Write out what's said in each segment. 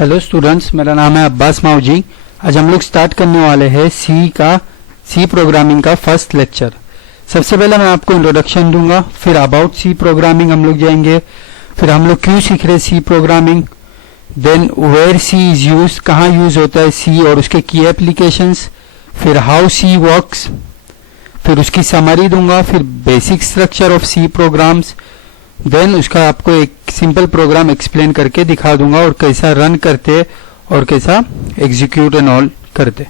Hello students, मेरा नाम है अब्बास माऊजी। आज हम लोग स्टार्ट करने वाले हैं सी प्रोग्रामिंग का फर्स्ट लेक्चर। सबसे पहले मैं आपको इंट्रोडक्शन दूंगा, फिर अबाउट सी प्रोग्रामिंग हम लोग जाएंगे, फिर हम लोग क्यों सीख रहे C programming, then where C is use, कहाँ यूज होता है सी और उसके की एप्लीकेशंस, फिर हाउ सी वर्क्स, फिर उसकी समरी दूंगा, फिर basic structure of C programs, then उसका आपको एक सिंपल प्रोग्राम एक्सप्लेन करके दिखा दूंगा और कैसा रन करते और कैसा एग्जीक्यूट एंड ऑल करते।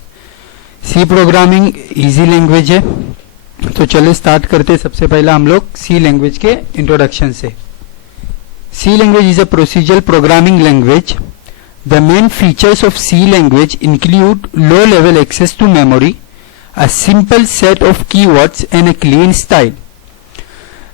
सी प्रोग्रामिंग इजी लैंग्वेज है, तो चलिए स्टार्ट करते। सबसे पहला हम लोग सी लैंग्वेज के इंट्रोडक्शन से। C language is a procedural programming language. The main features of C language include low level access to memory, a simple set of keywords and a clean style.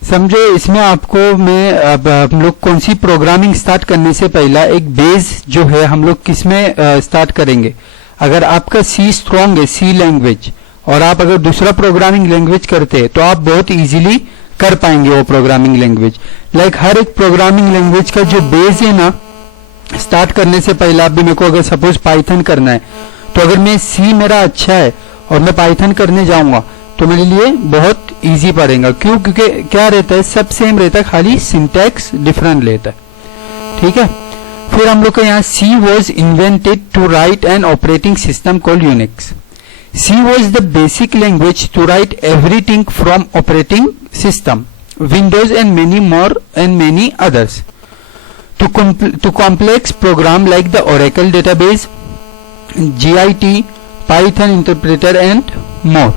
समझो, इसमें आपको मैं अब हम लोग कौन सी प्रोग्रामिंग स्टार्ट करने से पहला एक बेस जो है हम लोग किस में स्टार्ट करेंगे। अगर आपका सी स्ट्रांग है, सी लैंग्वेज, और आप अगर दूसरा प्रोग्रामिंग लैंग्वेज करते हैं तो आप बहुत इजीली कर पाएंगे वो प्रोग्रामिंग लैंग्वेज। लाइक हर एक प्रोग्रामिंग लैंग्वेज का जो बेस है ना, स्टार्ट करने से पहले आप भी मेरे को अगर सपोज पाइथन करना है, तो अगर मैं सी मेरा अच्छा है और मैं पाइथन करने जाऊंगा तो मेरे लिए बहुत इजी पड़ेगा। क्यों? क्योंकि क्या रहता है, सब सेम रहता है, खाली सिंटैक्स डिफरेंट रहता है। ठीक है। फिर हम लोग का यहाँ C was invented to write an operating system called Unix. C was the basic language to write everything from operating system, Windows and many more and many others, to complex program like the Oracle database, GIT, Python interpreter and more।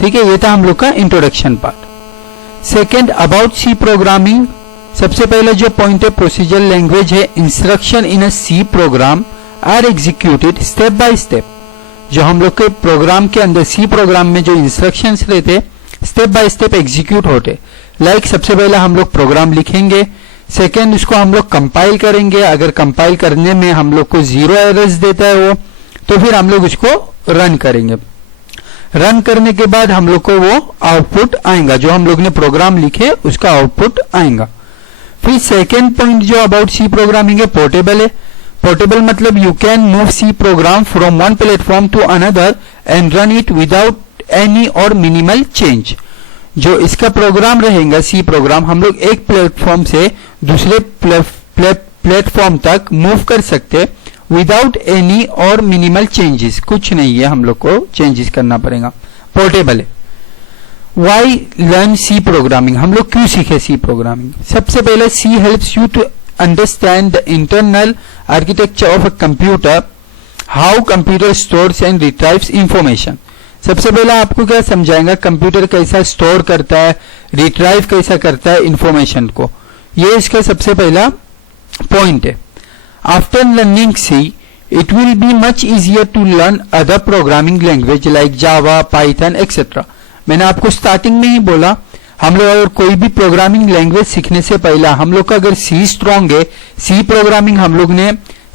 ठीक है, ये था हम लोग का introduction part. Second, about C programming. सबसे पहला जो पॉइंट है, प्रोसीजरल लैंग्वेज है। Instruction in a C program are executed step by step. जो हम लोग के प्रोग्राम के अंदर, सी प्रोग्राम में जो इंस्ट्रक्शंस रहते, स्टेप बाय स्टेप एग्जीक्यूट होते। लाइक सबसे पहला हम लोग प्रोग्राम लिखेंगे, सेकेंड उसको हम लोग कंपाइल करेंगे। अगर कंपाइल करने में हम लोग को 0 एरर्स देता है वो, तो फिर हम लोग उसको रन करेंगे। रन करने के बाद हम लोग को वो आउटपुट आएगा, जो हम लोग ने प्रोग्राम लिखे उसका आउटपुट आएगा। फिर सेकेंड पॉइंट जो अबाउट सी प्रोग्रामिंग है, पोर्टेबल है। पोर्टेबल मतलब you can move C program from one platform to another and run it without any और मिनिमल चेंज। जो इसका प्रोग्राम रहेगा, सी प्रोग्राम, हम लोग एक प्लेटफॉर्म से दूसरे प्लेटफॉर्म तक मूव कर सकते विदाउट एनी और मिनिमल चेंजेस। कुछ नहीं है, हम लोग को चेंजेस करना पड़ेगा। पोर्टेबल है। वाई लर्न सी प्रोग्रामिंग, हम लोग क्यों सीखे सी प्रोग्रामिंग। सबसे पहले C helps you to understand the internal architecture of a computer, how computer stores and retrieves information. सबसे पहले आपको क्या समझाएगा, कंप्यूटर कैसा स्टोर करता है, रिट्राइव कैसा करता है इंफॉर्मेशन को। ये इसका सबसे पहला पॉइंट है। After learning C, it will be much easier to learn other programming language like Java, Python, etc. मैंने आपको स्टार्टिंग में ही बोला, हम लोग अगर कोई भी प्रोग्रामिंग लैंग्वेज सीखने से पहला हम लोग का अगर सी स्ट्रांग है, सी प्रोग्रामिंग हम लोग ने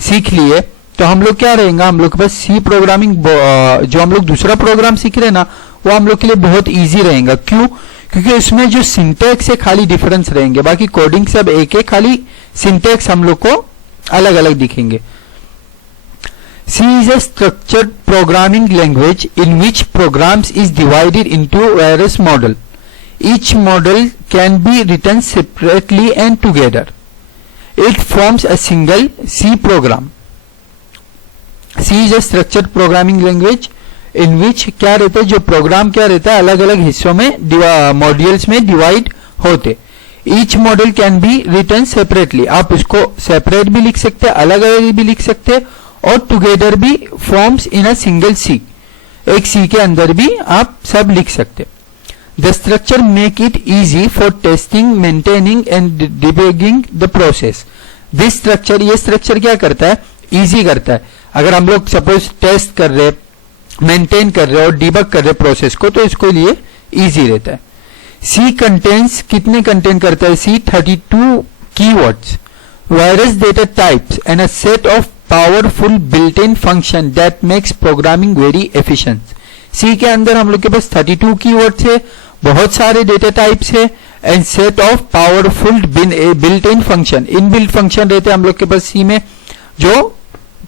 सीख लिए, तो हम लोग क्या रहेगा, हम लोग के पास सी प्रोग्रामिंग जो हम लोग दूसरा प्रोग्राम सीख रहे हैं ना, वो हम लोग के लिए बहुत ईजी रहेगा। क्यों? क्योंकि उसमें जो सिंटैक्स है खाली डिफरेंस रहेंगे, बाकी कोडिंग सब एक है, खाली सिंटैक्स हम लोग को अलग अलग दिखेंगे। C is a structured programming language in which programs is divided into various models. Each model can be written separately and together. It forms a single C program. C is a structured programming language in which क्या रहता है, जो programme क्या रहता है, अलग अलग हिस्सों में मॉड्यूल्स में डिवाइड होते। Each model can be written separately, आप उसको सेपरेट भी लिख सकते हैं, अलग अलग भी लिख सकते हैं, और टुगेदर भी forms in a single C, एक सी के अंदर भी आप सब लिख सकते। The structure make it easy for testing, maintaining and debugging the process. This structure, ये स्ट्रक्चर क्या करता है, इजी करता है। अगर हम लोग सपोज टेस्ट कर रहे, मेंटेन कर रहे और डिबग कर रहे प्रोसेस को, तो इसके लिए इजी रहता है। सी कंटेन्स, कितने कंटेन करता है C, 32 keywords, various data types and a set of powerful built in function that makes programming very efficient. C के अंदर हम लोग के पास 32 कीवर्ड्स है, बहुत सारे डेटा टाइप्स है, and set of powerful built in function, inbuilt function रहते हैं हम लोग के पास सी में, जो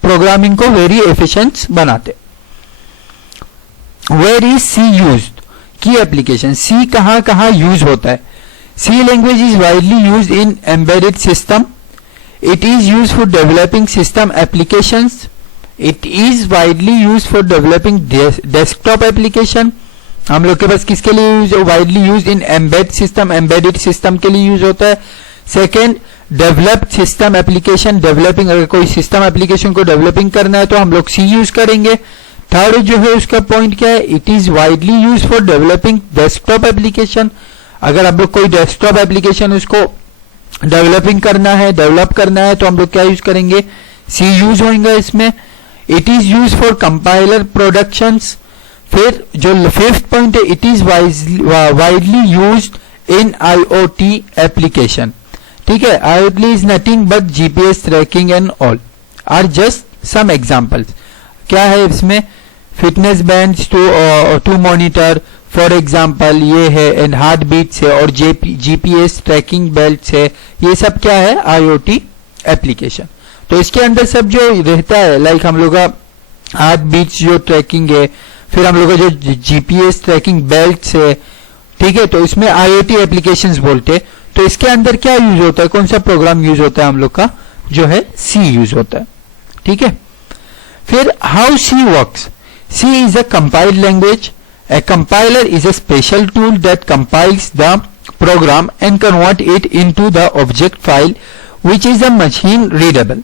प्रोग्रामिंग को वेरी एफिशिएंट बनाते। वेयर इज सी यूज्ड, की एप्लीकेशन, सी कहां कहां यूज होता है। C language is widely used in embedded system, it is used for developing system applications, it is widely used for developing desktop application. हम लोग के पास किसके लिए use, widely use in embed system, embedded system के लिए use होता है। Second, developed system application, developing, अगर कोई सिस्टम एप्लीकेशन को डेवलपिंग करना है तो हम लोग सी यूज करेंगे। थर्ड जो है उसका पॉइंट क्या है, it is widely use for developing desktop application, अगर हम लोग कोई डेस्कटॉप एप्लीकेशन उसको डेवलपिंग करना है, डेवलप करना है तो हम लोग क्या यूज करेंगे, सी यूज होगा इसमें। It is use for compiler productions. फिर जो फिफ्थ पॉइंट है, it is widely used in IoT application. ठीक है, IoT is nothing but GPS tracking and all are just some examples. क्या है इसमें, fitness bands to monitor for example ये है, एंड हार्ट बीट से, और जीपीएस ट्रैकिंग बेल्ट से, ये सब क्या है, आईओटी एप्लीकेशन। तो इसके अंदर सब जो रहता है, लाइक हम लोग का हार्ट बीट्स जो ट्रैकिंग है, फिर हम लोग का जो जीपीएस ट्रैकिंग बेल्ट है, ठीक है, तो इसमें आईओटी एप्लीकेशंस बोलते। तो इसके अंदर क्या यूज होता है, कौन सा प्रोग्राम यूज होता है, हम लोग का जो है सी यूज होता है। ठीक है, फिर how C works, C is a compiled language, a compiler is a special tool that compiles the program and convert it into the object file which is a machine readable.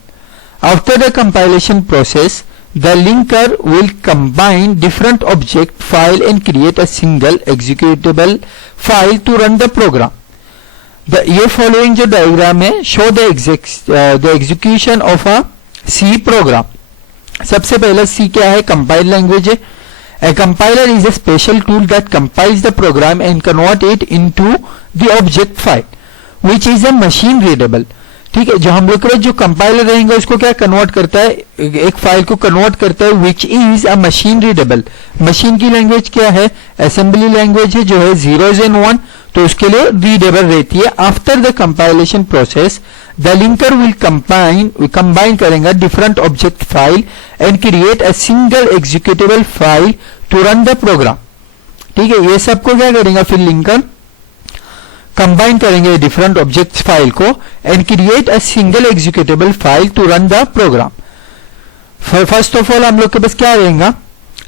After the compilation process, the linker will combine different object file and create a single executable file to run the program. ये following जो diagram है show the execution of a C program. सबसे पहले C क्या है, compile language है। A compiler is a special tool that compiles the program and convert it into the object file, which is a machine readable. ठीक है, जो हम लोग के पास जो कंपाइलर रहेंगे उसको क्या कन्वर्ट करता है, एक फाइल को कन्वर्ट करता है, which is a machine readable. Machine की लैंग्वेज क्या है, असेंबली लैंग्वेज है, जो है 0s and 1, तो उसके लिए रीडेबल रहती है। After the compilation process the linker will combine करेंगे different object file and create a single executable file to run the program. ठीक है, ये सबको क्या करेंगे, फिर लिंकर कंबाइन करेंगे डिफरेंट ऑब्जेक्ट फाइल को and create a single executable file to run the program. First of all हम लोग के पास क्या रहेगा,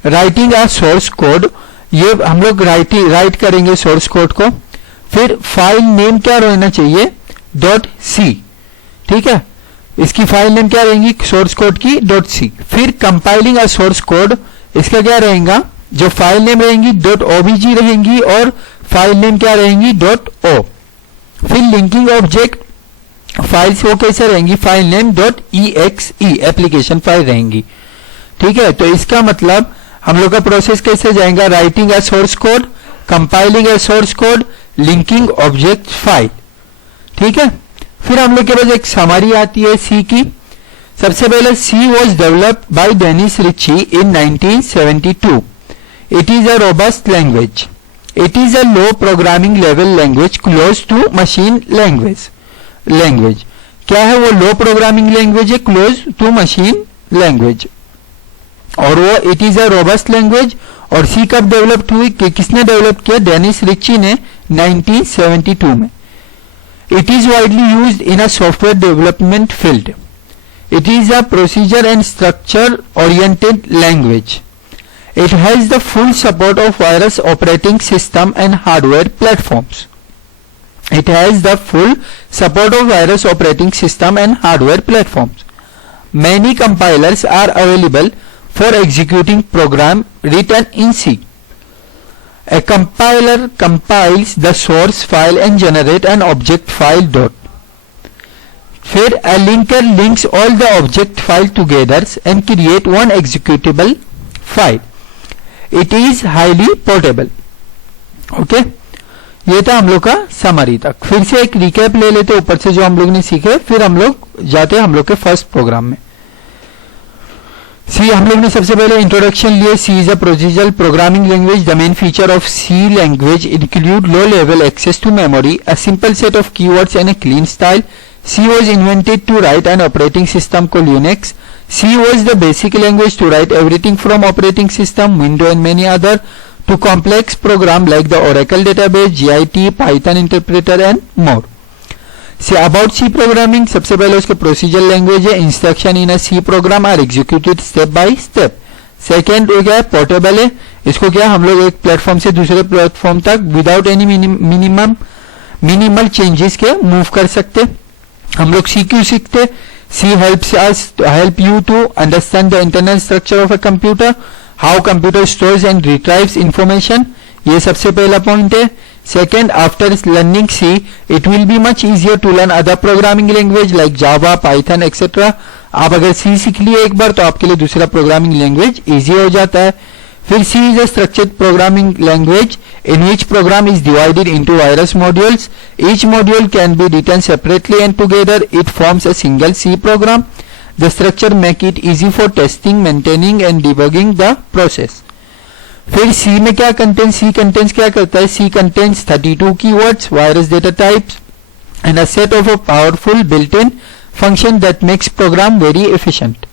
राइटिंग अ सोर्स कोड, ये हम लोग राइट करेंगे सोर्स कोड को। फिर फाइल नेम क्या रहना चाहिए, .c। ठीक है, इसकी फाइल नेम क्या रहेंगी, सोर्स कोड की .c। फिर कंपाइलिंग अ सोर्स कोड, इसका क्या रहेगा, जो फाइल नेम रहेंगी .obg रहेंगी और फाइल नेम क्या रहेंगी, .o। फिर लिंकिंग ऑब्जेक्ट फाइल्स वो कैसे रहेंगी, file name .exe application file रहेंगी। ठीक है, तो इसका मतलब हम लोग का प्रोसेस कैसे जाएगा, writing a source code, compiling a source code, linking object file. ठीक है, फिर हम लोग के पास एक समरी आती है सी की। सबसे पहले C was developed by Dennis Ritchie in 1972। It is a robust language, it is a low programming level language close to machine language. क्या है वो, लो प्रोग्रामिंग लैंग्वेज है, क्लोज टू मशीन लैंग्वेज। और वो it is a robust language. और C कब develop हुई, किसने डेवलप किया, डेनिस रिची ने 1972 में। It is widely used in a software development field. It is a procedure and structure oriented language. It has the full support of various operating system and hardware platforms. It has the full support of various operating system and hardware platforms. Many compilers are available for executing program written in C. A compiler compiles the source file and generate an object file dot. फिर a linker links all the object file together and create one executable file. It is highly portable. Okay, ये था हम लोग का summary तक। फिर से एक रिकैप ले लेते ऊपर से जो हम लोग ने सीखे, फिर हम लोग जाते हैं हम लोग के फर्स्ट प्रोग्राम में। सी हम लोग ने सबसे पहले इंट्रोडक्शन लिए। C is a procedural programming language. The main feature of C language include low level access to memory, a simple set of keywords and a clean style, C was invented to write an operating system called Unix. C was the basic language to write everything from operating system, window and many other to complex program like the Oracle database, GIT, Python interpreter and more. See about C programming, सबसे पहले उसके procedure language है. Instruction in a C program are executed step by step. Second वो क्या है, portable है. इसको क्या हम लोग एक प्लेटफॉर्म से दूसरे प्लेटफॉर्म तक विदाउट एनी मिनिमल चेंजेस के मूव कर सकते. हम लोग C क्यों सीखते? C help you to understand the internal structure of a computer, how computer stores and retrieves information. ये सबसे पहला पॉइंट है. Second, after learning C, it will be much easier to learn other programming language like Java, Python, etc. आप अगर C सीख लिए एक बार तो आपके लिए दूसरा प्रोग्रामिंग लैंग्वेज इजी हो जाता है. फिर C is a structured programming language in which program is divided into various modules. Each module can be written separately and together it forms a single C program. The structure make it easy for testing, maintaining and debugging the process. फिर C में क्या content, C contents क्या करता है? C contains 32 keywords, various data types and a set of a powerful built-in function that makes program very efficient.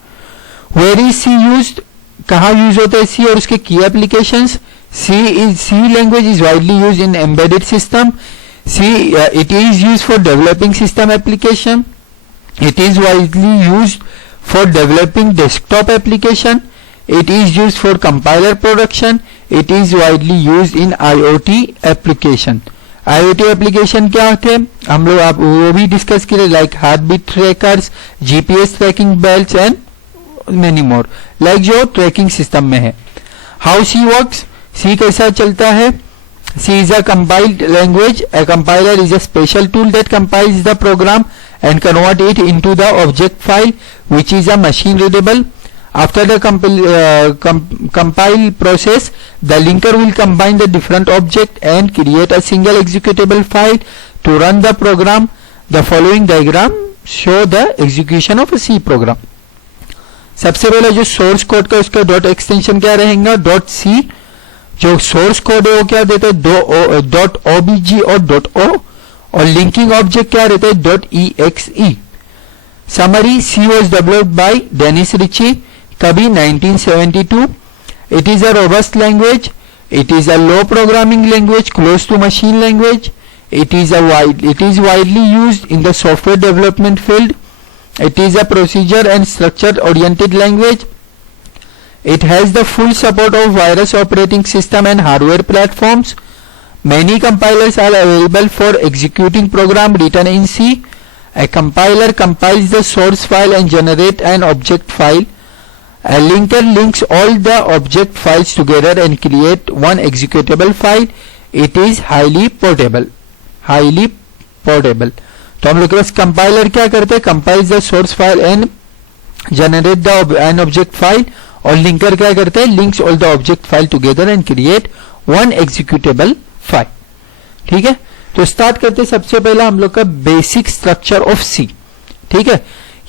Where is C used? कहाँ use होता है C और उसके की applications? C language is widely used in embedded system. It is used for developing system application. It is widely used for developing desktop application. It is used for compiler production. It is widely used in IoT application. IoT application क्या होते हैं हम लोग आप वो भी discuss करें, like heart beat trackers, GPS tracking belts and many more, like जो ट्रैकिंग सिस्टम में है. हाउ C वर्क्स, C कैसा चलता है? C is a compiled language. A compiler is a special tool that compiles the program and convert it into the object file which is a machine readable. After the compile process, the linker will combine the different object and create a single executable file to run the program. The following diagram show the execution of a C program. सबसे पहले जो source code का उसका dot extension क्या रहेगा? Dot C. जो source code है वो क्या देता है? डॉट OBG और डॉट O. और लिंकिंग ऑब्जेक्ट क्या रहता है? Dot EXE. Summary, C was developed by Dennis Ritchie, कभी 1972. It is a robust language. It is a low programming language close to machine language. It is widely used in the software development field. It is a procedure and structure oriented language. It has the full support of various operating system and hardware platforms. Many compilers are available for executing program written in C. A compiler compiles the source file and generate an object file. A linker links all the object files together and create one executable file. It is highly portable. तो हम लोग के पास compiler क्या करते हैं? Compiles the source file and generate the an object file. और linker क्या करते हैं? Links all the object file together and create one executable file. ठीक है, तो स्टार्ट करते हैं. सबसे पहला हम लोग का बेसिक स्ट्रक्चर ऑफ C. ठीक है,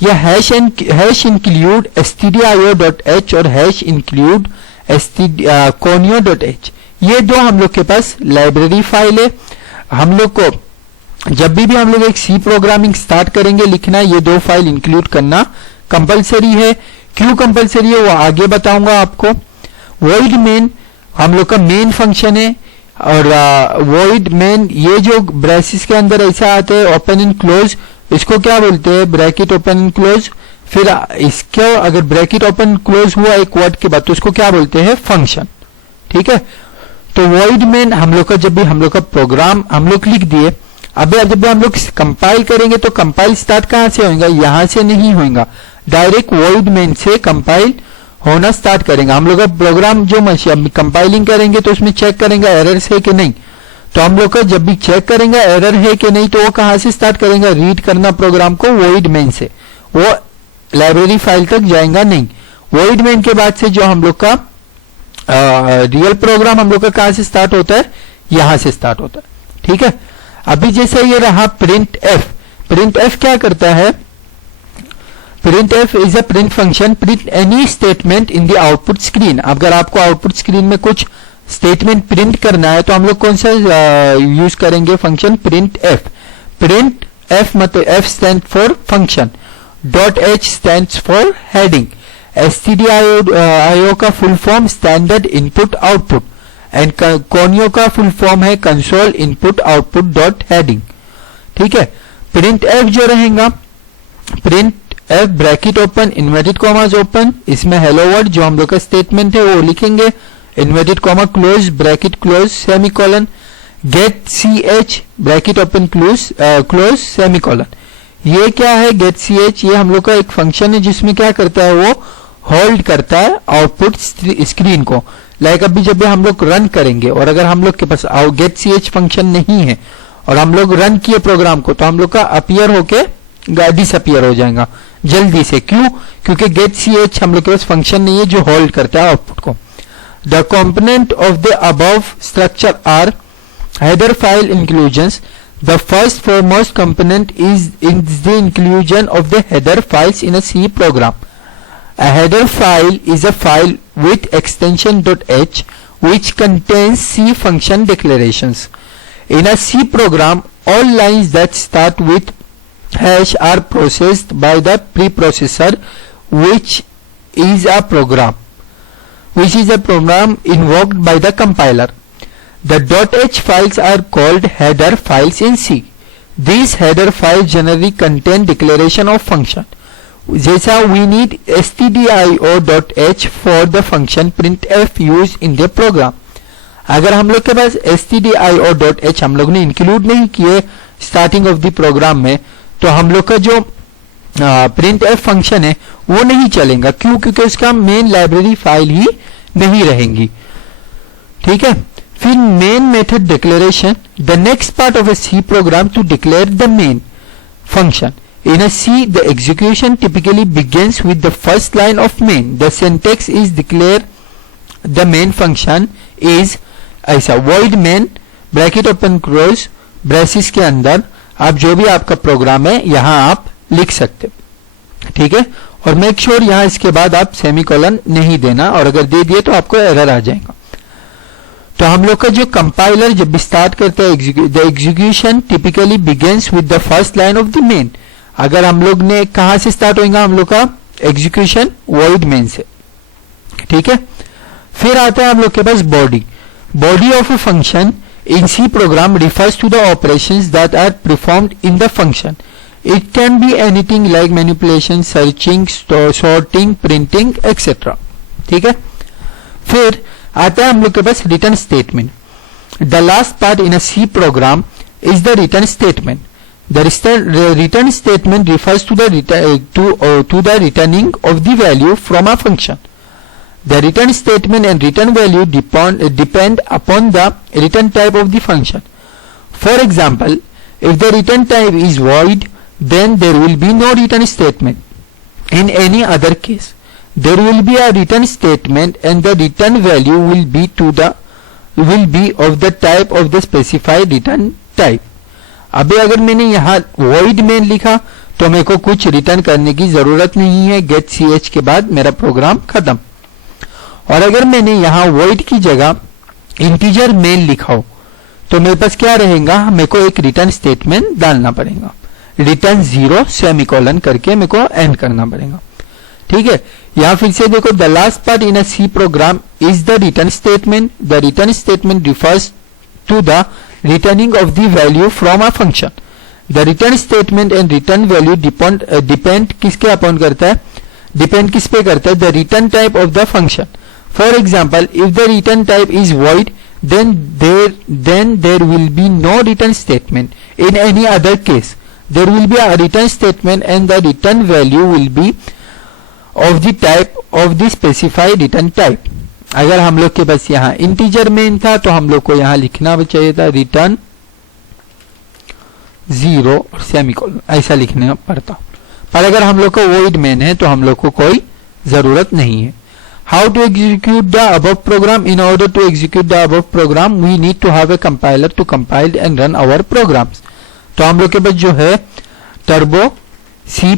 यह हैश इंक्लूड stdio.h और हैश इंक्लूड conio.h. ये दो हम लोग के पास लाइब्रेरी फाइल है. हम लोग को जब भी हम लोग एक C प्रोग्रामिंग स्टार्ट करेंगे लिखना, ये दो फाइल इंक्लूड करना कंपलसरी है. क्यों कंपलसरी है वो आगे बताऊंगा आपको. वॉइड मेन हम लोग का मेन फंक्शन है. और वॉइड मेन ये जो ब्रेसिस के अंदर ऐसा आते हैं ओपन एंड क्लोज, इसको क्या बोलते हैं? Bracket open and close. फिर इसको अगर ब्रैकेट ओपन क्लोज हुआ एक वर्ड के बाद तो उसको क्या बोलते हैं? फंक्शन. ठीक है, तो वॉइड मेन हम लोग का जब भी हम लोग का प्रोग्राम हम लोग लिख दिए, अभी जब भी हम लोग कंपाइल करेंगे तो कंपाइल स्टार्ट कहां से होगा? यहां से नहीं होगा, डायरेक्ट वॉइड मेन से कंपाइल होना स्टार्ट करेंगे. हम लोग का प्रोग्राम जो कंपाइलिंग करेंगे तो उसमें चेक करेंगे एरर्स है कि नहीं. तो हम लोग का जब भी चेक करेंगे एरर है कि नहीं तो वो कहां से स्टार्ट करेंगे? रीड करना प्रोग्राम को वॉइड मेन से. वो लाइब्रेरी फाइल तक जाएगा नहीं. वॉइड मेन के बाद से जो हम लोग का रियल प्रोग्राम हम लोग का कहां से स्टार्ट होता है? यहां से स्टार्ट होता है. ठीक है, अभी जैसे ये रहा प्रिंट एफ. प्रिंट एफ क्या करता है? Print F is a print function. Print any statement in the output screen. अगर आपको आउटपुट स्क्रीन में कुछ स्टेटमेंट प्रिंट करना है तो हम लोग कौन सा यूज करेंगे function? Print F. Print F मतलब F stands for function, .h stands for heading, stdio का full form standard input output, and conio का फुल फॉर्म है console input output dot heading. ठीक है, प्रिंट एफ जो रहेगा, print F bracket open inverted commas open, इसमें hello word जो हम लोग का स्टेटमेंट है वो लिखेंगे, inverted comma close bracket close semicolon, get C H bracket open close semicolon. ये क्या है गेट सी एच? ये हम लोग का एक फंक्शन है जिसमें क्या करता है, वो होल्ड करता है आउटपुट स्क्रीन को। लाइक अभी जब भी हम लोग रन करेंगे और अगर हम लोग के पास गेट सी एच फंक्शन नहीं है और हम लोग रन किए प्रोग्राम को, तो हम लोग का अपीयर होके डिसअपियर हो जाएगा जल्दी से। क्यों? क्योंकि गेट सी एच हम लोग के पास फंक्शन नहीं है जो होल्ड करता है आउटपुट को। The component of the above structure are header file inclusions. The first foremost component is the inclusion of the header files in a C program. A header file is a file with extension .h which contains C function declarations. In a C program, all lines that start with hash are processed by the preprocessor, which is a program invoked by the compiler. The .h files are called header files in C. These header files generally contain declaration of function. जैसा we need stdio.h for the function printf used in the program. अगर हम लोग के पास stdio.h हम लोग ने include नहीं किए स्टार्टिंग ऑफ द प्रोग्राम में, तो हम लोग का जो printf फंक्शन है वो नहीं चलेगा। क्यों? क्योंकि उसका मेन लाइब्रेरी फाइल ही नहीं रहेंगी। ठीक है, फिर main method declaration, the next part of a C program to declare the main function. In a C the execution typically begins with the first line of main. The syntax is declare the main function is ऐसा, void main bracket open close braces के अंदर आप जो भी आपका programme है यहां आप लिख सकते। ठीक है, और मेक श्योर यहां इसके बाद आप सेमीकोलन नहीं देना, और अगर दे दिए तो आपको एरर आ जाएगा। तो हम लोग का जो कंपाइलर जब भी स्टार्ट करता है, the execution typically begins with the first line of the main. अगर हम लोग ने कहां से स्टार्ट होगा हम लोग का एग्जीक्यूशन, वॉइड मेन से। ठीक है, फिर आता है हम लोग के पास body of a function in C program refers to the operations that are performed in the function. It can be anything like manipulation, searching, sorting, printing etcetera. ठीक है, फिर आता है हम लोग के पास return statement. The last part in a C program is the return statement. The return statement refers to the returning of the value from a function. The return statement and return value depend upon the return type of the function. For example, if the return type is void, then there will be no return statement. In any other case, there will be a return statement and the return value will be of the type of the specified return type. अभी अगर मैंने यहाँ void main लिखा तो मेरे को कुछ return करने की जरूरत नहीं है, get ch के बाद मेरा प्रोग्राम खत्म। और अगर मैंने यहाँ void की जगह integer main लिखा हो तो मेरे पास क्या रहेगा, मेरे को एक रिटर्न स्टेटमेंट डालना पड़ेगा, रिटर्न 0 सेमीकोलन करके मेरे को एंड करना पड़ेगा। ठीक है, यहां फिर से देखो, the last part in a C program is the return statement. The return statement refers to the returning of the value from a function. The return statement and return value depend किसके upon करता है, depend किस पे करता है, the return type of the function. For example, if the return type is void, then there will be no return statement. In any other case, there will be a return statement and the return value will be of the type of the specified return type. अगर हम लोग के पास यहाँ integer main था तो हम लोग को यहाँ लिखना चाहिए था रिटर्न 0 और सेमीकोलन, ऐसा लिखना पड़ता। पर अगर हम लोग को वॉइड मेन है तो हम लोग को कोई जरूरत नहीं है। How to execute the above program? In order to execute the above program, we need to have a compiler to compile and run our programs. तो हम लोग के पास जो है टर्बो C++।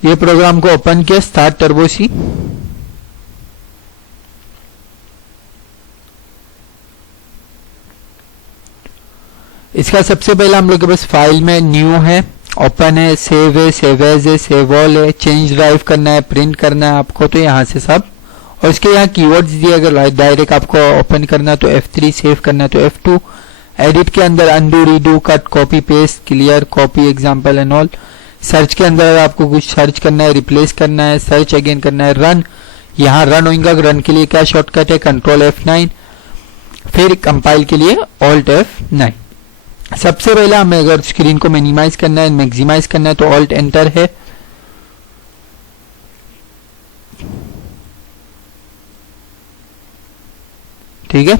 ये प्रोग्राम को ओपन किया, स्टार्ट टर्बो सी। इसका सबसे पहला हम लोग के पास फाइल में न्यू है, ओपन है, सेव एज है, सेव ऑल है, चेंज ड्राइव करना है, प्रिंट करना है आपको, तो यहाँ से सब। और इसके यहाँ कीवर्ड्स दिए, अगर डायरेक्ट आपको ओपन करना है तो F3, सेव करना है तो F2, एडिट के अंदर undo, redo, cut, copy, paste, clear, copy, example and all. Search के अंदर आपको कुछ सर्च करना है, रिप्लेस करना है, सर्च अगेन करना है, रन, यहाँ रन होगा। रन के लिए क्या शॉर्टकट है, कंट्रोल F9, फिर कंपाइल के लिए ऑल्ट F9। सबसे पहले हमें अगर स्क्रीन को मिनिमाइज करना है, मैक्सिमाइज करना है तो ऑल्ट एंटर है। ठीक है,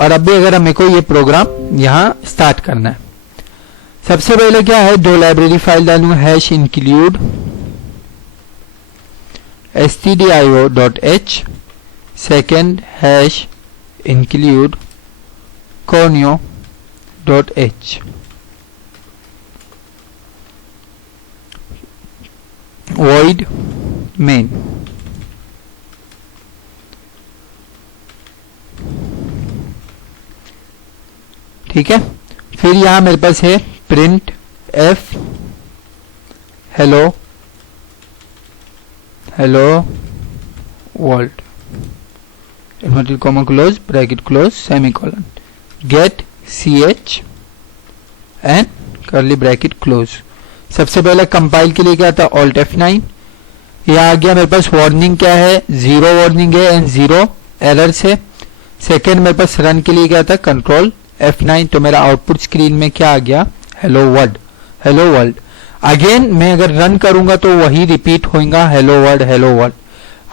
और अभी अगर हमें को ये प्रोग्राम यहां स्टार्ट करना है, सबसे पहले क्या है, दो लाइब्रेरी फाइल डालूंगा, hash include stdio.h, second hash include conio.h, void main। ठीक है, फिर यहां मेरे पास है print F hello world, inverted comma close, bracket close, semicolon, get ch and curly bracket close. सबसे पहले कंपाइल के लिए क्या था, ऑल्ट F9। यह आ गया मेरे पास, वार्निंग क्या है, 0 वार्निंग है एंड 0 एरर्स है। सेकेंड मेरे पास रन के लिए क्या था, कंट्रोल F9, तो मेरा आउटपुट स्क्रीन में क्या आ गया, हेलो वर्ल्ड। अगेन मैं अगर रन करूंगा तो वही रिपीट होगा, हेलो वर्ल्ड।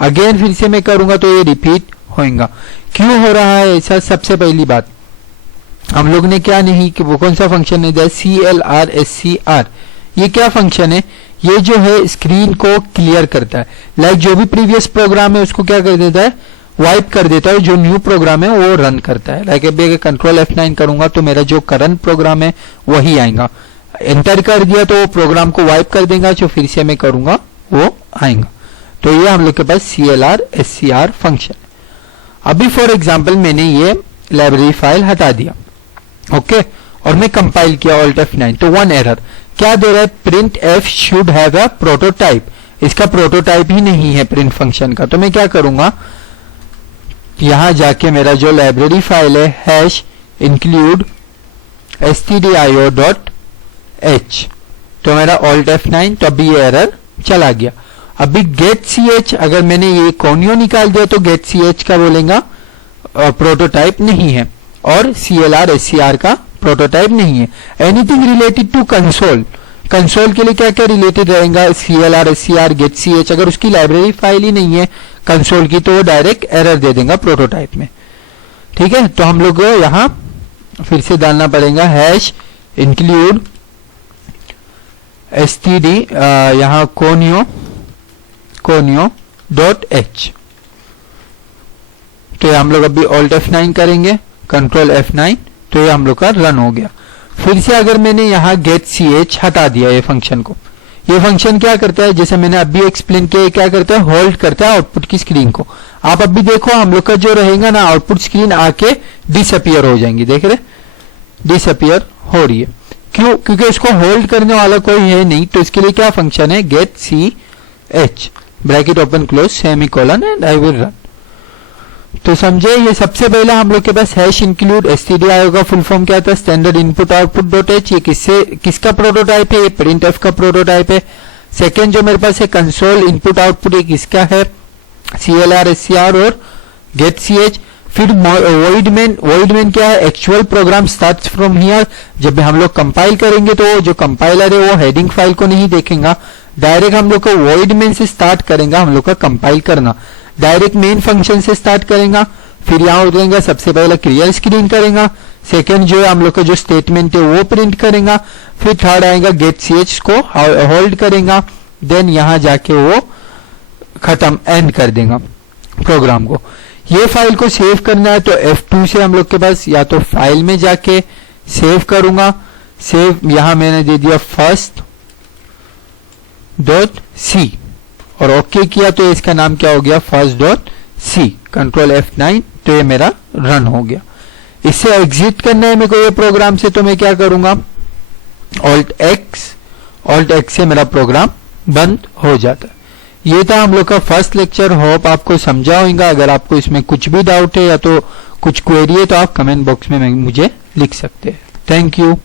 अगेन फिर से मैं करूंगा तो ये रिपीट होगा। क्यों हो रहा है ऐसा, सबसे पहली बात हम लोग ने क्या नहीं कि वो कौन सा फंक्शन है, CLR, ये क्या फंक्शन है, ये जो है स्क्रीन को क्लियर करता है। लाइक जो भी प्रीवियस प्रोग्राम है उसको क्या कर देता है, वाइप कर देता है, जो न्यू प्रोग्राम है वो रन करता है। लाइक अभी अगर कंट्रोल F9 करूंगा तो मेरा जो करंट प्रोग्राम है वही आएगा, एंटर कर दिया तो वो प्रोग्राम को वाइप कर देगा, जो फिर से मैं करूंगा वो आएगा। तो ये हम लोग के पास CLR फंक्शन। अभी फॉर एग्जाम्पल मैंने ये लाइब्रेरी फाइल हटा दिया, ओके, और मैं कंपाइल किया ऑल्ट F9, तो 1 एरर क्या दे रहा है, print F should have a prototype. इसका प्रोटोटाइप ही नहीं है प्रिंट फंक्शन का, तो मैं क्या करूंगा, यहां जाके मेरा जो लाइब्रेरी फाइल है हैश इंक्लूड stdio.h, तो मेरा ऑल्ट F9, तो अभी ये एरर चला गया। अभी गेट ch, अगर मैंने ये conio निकाल दिया तो गेट ch का बोलेगा प्रोटोटाइप नहीं है, और CLR का प्रोटोटाइप नहीं है। एनीथिंग रिलेटेड टू कंसोल के लिए क्या क्या रिलेटेड रहेगा, CLR गेट ch, अगर उसकी लाइब्रेरी फाइल ही नहीं है कंसोल की तो वो डायरेक्ट एरर दे देगा प्रोटोटाइप में। ठीक है, तो हम लोग यहां फिर से डालना पड़ेगा हैश इंक्लूड std यहां conio.h, तो ये हम लोग अभी ऑल्ट F9 करेंगे, कंट्रोल F9, तो ये हम लोग का रन हो गया। फिर से अगर मैंने यहाँ गेट ch हटा दिया ये फंक्शन को, ये फंक्शन क्या करता है, जैसे मैंने अभी एक्सप्लेन किया, क्या करता है, होल्ड करता है आउटपुट की स्क्रीन को। आप अभी देखो हम लोग का जो रहेगा ना, आउटपुट स्क्रीन आके डिसअपियर हो जाएंगी, देख रहे, डिसअपियर हो रही है। क्यों, क्योंकि उसको होल्ड करने वाला कोई है नहीं, तो इसके लिए क्या फंक्शन है, get ch bracket open close semicolon and I will run. तो समझे, ये सबसे पहले हम लोग के पास हैश इंक्लूड stdio का फुल फॉर्म क्या था, standard input output dot H, ये किसका प्रोटोटाइप है, ये प्रिंट एफ का प्रोटोटाइप है। सेकेंड जो मेरे पास है कंसोल इनपुट आउटपुट, ये किसका है, CLR और गेट ch। फिर वॉइड मेन क्या है, actual program starts from here. जब हम लोग कंपाइल करेंगे तो जो कंपाइलर है वो हेडिंग फाइल को नहीं देखेगा, डायरेक्ट हम लोग को वॉइड मेन से स्टार्ट करेगा हम लोग का कंपाइल करना, डायरेक्ट मेन फंक्शन से स्टार्ट करेगा। फिर यहां उतरेगा, सबसे पहले क्लियर स्क्रीन करेगा, सेकंड जो है हम लोग का जो स्टेटमेंट है वो प्रिंट करेगा, फिर थर्ड आएगा गेट ch को होल्ड करेगा, देन यहां जाके वो खत्म एंड कर देगा प्रोग्राम को। ये फाइल को सेव करना है तो F2 से हम लोग के पास या तो फाइल में जाके सेव करूंगा, सेव यहां मैंने दे दिया first.c और ओके किया, तो इसका नाम क्या हो गया, first.c, कंट्रोल F9, तो ये मेरा रन हो गया। इससे एग्जिट करना है मेरे को ये प्रोग्राम से, तो मैं क्या करूंगा, ऑल्ट एक्स से मेरा प्रोग्राम बंद हो जाता है। ये था हम लोग का फर्स्ट लेक्चर। होप आपको समझा होगा। अगर आपको इसमें कुछ भी डाउट है या तो कुछ क्वेरी है तो आप कमेंट बॉक्स में मुझे लिख सकते हैं। Thank you.